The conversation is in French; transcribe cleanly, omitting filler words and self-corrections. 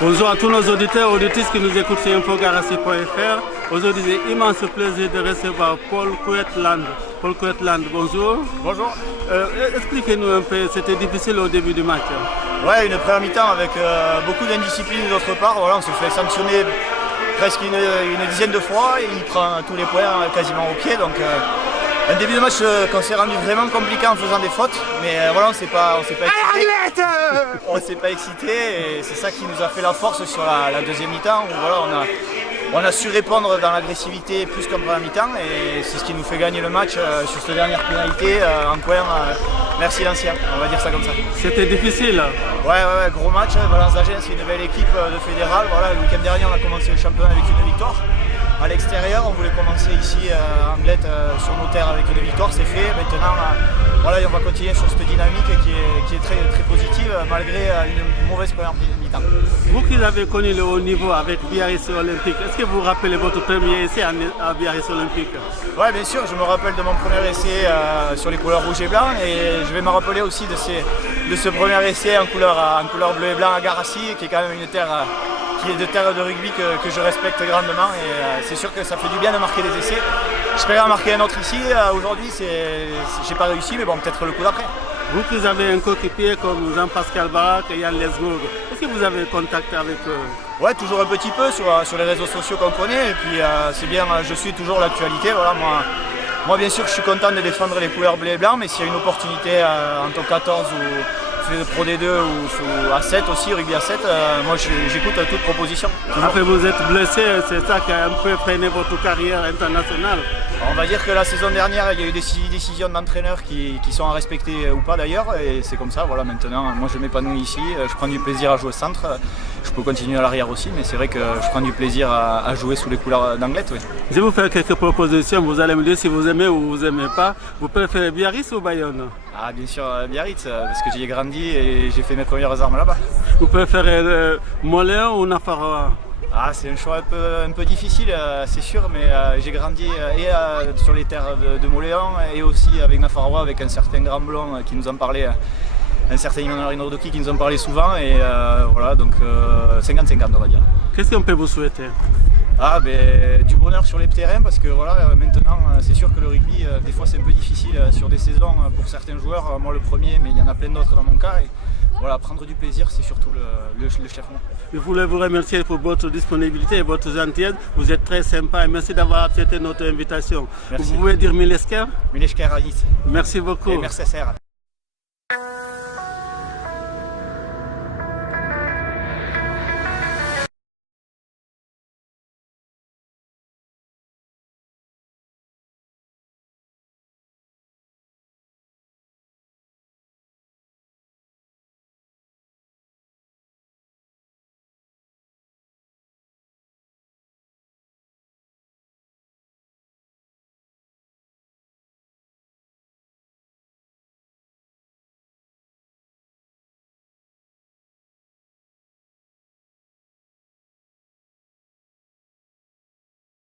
Bonjour à tous nos auditeurs et auditrices qui nous écoutent sur infogarassi.fr. Aujourd'hui, j'ai immense plaisir de recevoir Paul Coetland. Paul Coetland, bonjour. Bonjour. Expliquez-nous un peu, c'était difficile au début du match. Ouais, une première mi-temps avec beaucoup d'indiscipline de notre part. Voilà, on se fait sanctionner presque une dizaine de fois et il prend tous les points quasiment au pied. Donc un début de match qu'on s'est rendu vraiment compliqué en faisant des fautes. Mais voilà, on s'est pas excité. On s'est pas excité et c'est ça qui nous a fait la force sur la deuxième mi-temps. Où, voilà, on a su répondre dans l'agressivité plus qu'en première mi-temps et c'est ce qui nous fait gagner le match sur cette dernière pénalité en coin. Merci l'ancien, on va dire ça comme ça. C'était difficile. Ouais, gros match. Valence d'Agen, c'est une belle équipe de fédéral. Voilà, le week-end dernier, on a commencé le championnat avec une victoire. À l'extérieur, on voulait commencer ici à Anglet sur nos terres avec une victoire, c'est fait. Maintenant, voilà, on va continuer sur cette dynamique qui est très, très positive malgré une mauvaise première mi-temps. Vous qui avez connu le haut niveau avec Biarritz Olympique, est-ce que vous vous rappelez votre premier essai à Biarritz Olympique? Ouais, bien sûr, je me rappelle de mon premier essai sur les couleurs rouge et blanc et je vais me rappeler aussi de ce premier essai en couleur bleu et blanc à Garassi, qui est quand même une terre qui est de terre de rugby que je respecte grandement et c'est sûr que ça fait du bien de marquer des essais. J'espérais en marquer un autre ici, aujourd'hui j'ai pas réussi mais bon, peut-être le coup d'après. Vous qui avez un coéquipier comme Jean-Pascal Barak et Yann Lesbourg, est-ce que vous avez contact avec eux? Ouais, toujours un petit peu sur les réseaux sociaux qu'on connaît et puis c'est bien, je suis toujours l'actualité. Voilà, moi bien sûr je suis content de défendre les couleurs bleu et blanc, mais s'il y a une opportunité en top 14 ou de Pro D2 ou à 7 aussi, rugby à 7, moi j'écoute toute proposition. Après vous êtes blessé, c'est ça qui a un peu freiné votre carrière internationale. On va dire que la saison dernière, il y a eu des décisions d'entraîneurs qui sont à respecter ou pas d'ailleurs, et c'est comme ça, voilà, maintenant, moi je m'épanouis ici, je prends du plaisir à jouer au centre, je peux continuer à l'arrière aussi, mais c'est vrai que je prends du plaisir à jouer sous les couleurs d'Anglet. Oui. Je vais vous faire quelques propositions, vous allez me dire si vous aimez ou vous n'aimez pas. Vous préférez Biarritz ou Bayonne? Ah bien sûr Biarritz, parce que j'y ai grandi et j'ai fait mes premières armes là-bas. Vous préférez Moléon ou Nafarroa? Ah, c'est un choix un peu difficile, c'est sûr, mais j'ai grandi sur les terres de Moléon et aussi avec Nafarroa, avec un certain Grand Blond qui nous en parlait, un certain Immanuel Nordoki qui nous en parlait souvent, et voilà, donc 50-50 on va dire. Qu'est-ce qu'on peut vous souhaiter? Ah, ben, du bonheur sur les terrains parce que voilà, maintenant c'est sûr que le rugby des fois c'est un peu difficile sur des saisons pour certains joueurs, moi le premier, mais il y en a plein d'autres dans mon cas. Et, voilà, prendre du plaisir, c'est surtout le chef-mot. Je voulais vous remercier pour votre disponibilité et votre gentillesse. Vous êtes très sympa et merci d'avoir accepté notre invitation. Merci. Vous pouvez dire Mileshker? Mileshker Anis. Merci beaucoup. Et merci Serre.